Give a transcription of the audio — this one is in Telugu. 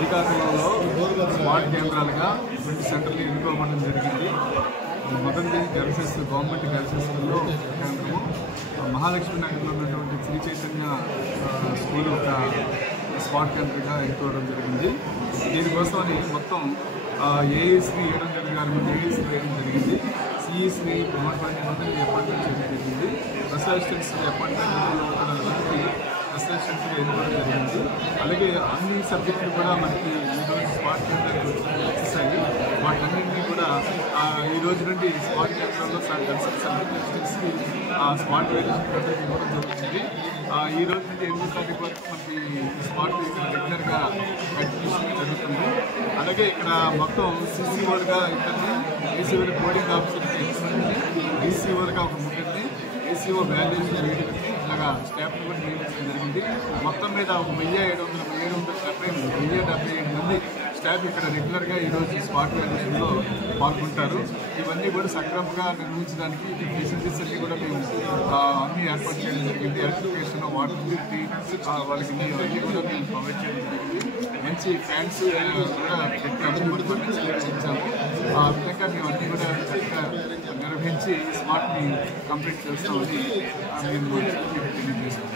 శ్రీకాకుళంలో స్మార్ట్ కేంద్రాలుగా 2 సెంటర్లు ఎన్నుకోవడం జరిగింది. మొదటిది గర్ల్స్ గవర్నమెంట్ గర్ల్స్ స్కూల్లో కేంద్రము, మహాలక్ష్మి నగర్లో ఉన్నటువంటి శ్రీ చైతన్య స్కూల్ ఒక స్మార్ట్ కేంద్రంగా ఎన్నుకోవడం జరిగింది. దీనికోసమని మొత్తం ఏఎస్ని 700 గారి మంది ఏఎస్ని వేయడం జరిగింది. సిఈస్ని 120 మందిని అపాయింట్మెంట్ చేయడం జరిగింది. స్పెషల్ అసిస్టెంట్స్ అపాయింట్మెంట్ అసిస్టెంట్స్గా ఎన్నుకోవడం జరిగింది. అలాగే అన్ని సబ్జెక్టులు కూడా మనకి ఈరోజు స్మార్ట్ కేంద్రానికి వచ్చేసాయి. వాటన్నింటినీ కూడా ఈ రోజు నుండి స్మార్ట్ కేంద్రాల్లో సబ్జెక్ట్స్కి స్మార్ట్ వేరియేషన్ పద్ధతి ఇవ్వడం జరుగుతుంది. ఈ రోజు నుండి 8వ తారీఖు వరకు మనకి స్మార్ట్ ఇక్కడ రెగ్యులర్గా కంటిన్యూషన్ జరుగుతుంది. అలాగే ఇక్కడ మొత్తం సిసిఓలుగా ఇద్దరిని, ఏసీఓలు కోడింగ్ ఆఫీసర్కి ఈసీఓలుగా ఒక ముగ్గురిని, ఏసీఓ వాల్యుయేషన్ వీడియోని ఇలాగా స్టాఫ్ని కూడా నియమించడం జరిగింది. మొత్తం మీద 1777 మంది స్టాఫ్ ఇక్కడ రెగ్యులర్గా ఈరోజు స్మార్ట్ వాల్యుయేషన్లో పాల్గొంటారు. ఇవన్నీ కూడా సక్రమంగా నిర్వహించడానికి ఫెసిలిటీస్ అన్ని కూడా మేము అన్ని ఏర్పాటు చేయడం జరిగింది. ఎలక్ట్రిఫికేషన్, వాటర్ టీ వాళ్ళకి అన్నీ కూడా మేము ప్రొవైడ్ చేయడం జరిగింది. మంచి ఫ్యాన్స్ కూడా ఇచ్చాము. ఆ విధంగా మేము అన్నీ కూడా చక్కగా నిర్వహించి స్మార్ట్ని కంప్లీట్ చేస్తామని మేము తెలియజేస్తాము.